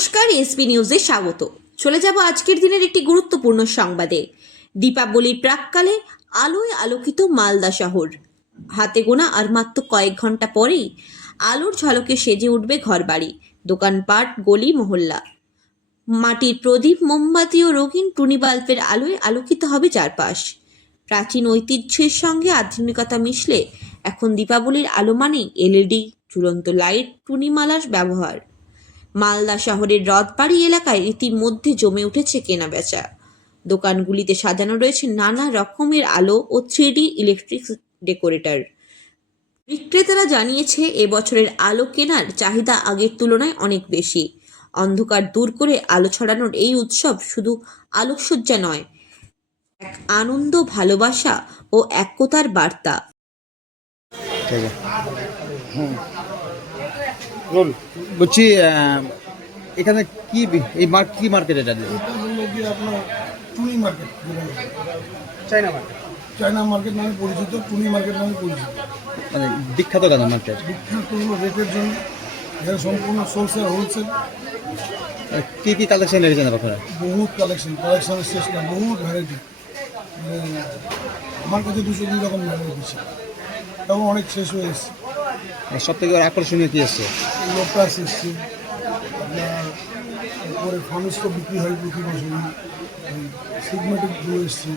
নমস্কার, এসপি নিউজে স্বাগত। চলে যাব আজকের দিনের একটি গুরুত্বপূর্ণ সংবাদে। দীপাবলির প্রাককালে আলোয় আলোকিত মালদা শহর। হাতে গোনা আর মাত্র কয়েক ঘন্টা পরেই আলোর ঝলকে সেজে উঠবে ঘরবাড়ি, দোকানপাট, গলি মহল্লা। মাটির প্রদীপ, মোমবাতি ও রঙিন টুনি বাল্বের আলোয় আলোকিত হবে চারপাশ। প্রাচীন ঐতিহ্যের সঙ্গে আধুনিকতা মিশলে এখন দীপাবলির আলো মানে এলইডি, ঝুলন্ত লাইট, টুনিমালার ব্যবহার। মালদা শহরের রথবাড়ি এলাকায় ইতিমধ্যে জমে উঠেছে কেনাবেচা। দোকানগুলিতে সাজানো রয়েছে নানা রকমের আলো ও 3D ইলেকট্রিক ডেকোরেটর। বিক্রেতারা জানিয়েছে এবছরের আলো কেনার চাহিদা আগের তুলনায় অনেক বেশি। অন্ধকার দূর করে আলো ছড়ানোর এই উৎসব শুধু আলোকসজ্জা নয়, এক আনন্দ, ভালোবাসা ও একতার বার্তা। বলছি এখানে কি এই কি মার্কেট এটা? এটা হলো কি আপনার টুনি মার্কেট, চায়না মার্কেট নামে পরিচিত, টুনি মার্কেট নামে পরিচিত। মানে বিখ্যাত কেন মার্কেট? বিখ্যাত হলো রেটের জন্য, এখানে সম্পূর্ণ হোলসেল। কি কি কালেকশন রেখেছেন আপনারা? বহুত কালেকশনের শেষ না, বহুত ভ্যারাইটি। আমার কাছে 200 রকম ভ্যারাইটি দিচ্ছে, তখন অনেক শেষ হয়ে এসছে। সব থেকে আকর্ষণীয় কি এসছে? লোটাস এসছে, আপনার উপরে ফানুস তো বিক্রি হয় প্রতি বছরই, সিগমেটিক গ্লো এসছে,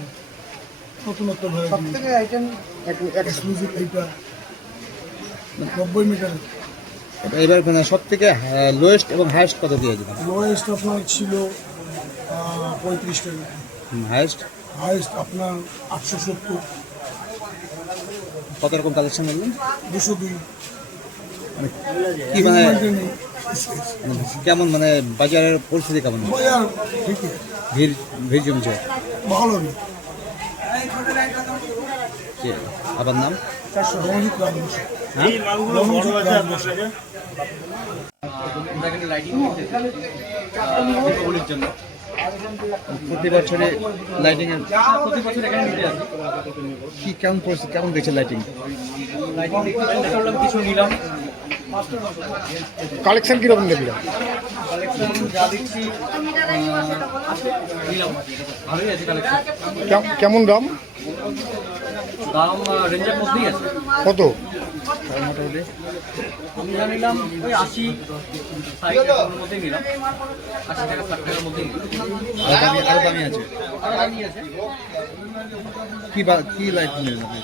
নতুনত্ব ভ্যারাইটি এক্সক্লুসিভ এইটা 90 মিটার। এবার মানে সব থেকে লোয়েস্ট এবং হাইয়েস্ট কত দিয়েছে? লোয়েস্ট আপনার ছিল 35 টাকা, হাইয়েস্ট আপনার 870। কত রকম কালেকশন বললেন? 202। মানে কি মানে কেমন, মানে বাজারের পরিস্থিতি কেমন? বাজার ঠিকই, ভিড় জমছে ভালো। আবার নাম? রঞ্জিত রামবসু। হ্যাঁ, প্রতি বছরে লাইটিং এর কি কেমন পরিস্থিতি, কেমন দেখছে লাইটিং? কিছু নিলাম, কালেকশন কিরকম দেখলাম? যা দেখছি নিলাম, ভালোই আছে কালেকশন। কেমন দাম? দাম রেঞ্জের মধ্যেই আছে। কত? মোটামুটি আমি যা নিলাম ওই 80-60 মধ্যেই নিলাম, 80 টাকা 60 টাকার মধ্যেই নিলাম। আরো দামি আছে? আরো দামি আছে। কি লাইট নিলেন আপনি?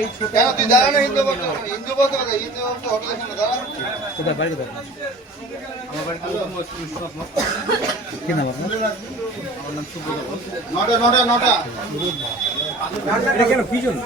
এই ছোট কোথায় বাড়ি কোথায়? আমার বাড়িতে কি নাম আপনার? আমার নাম সুব্রত। 9টা। এটা কেন কি জন্য?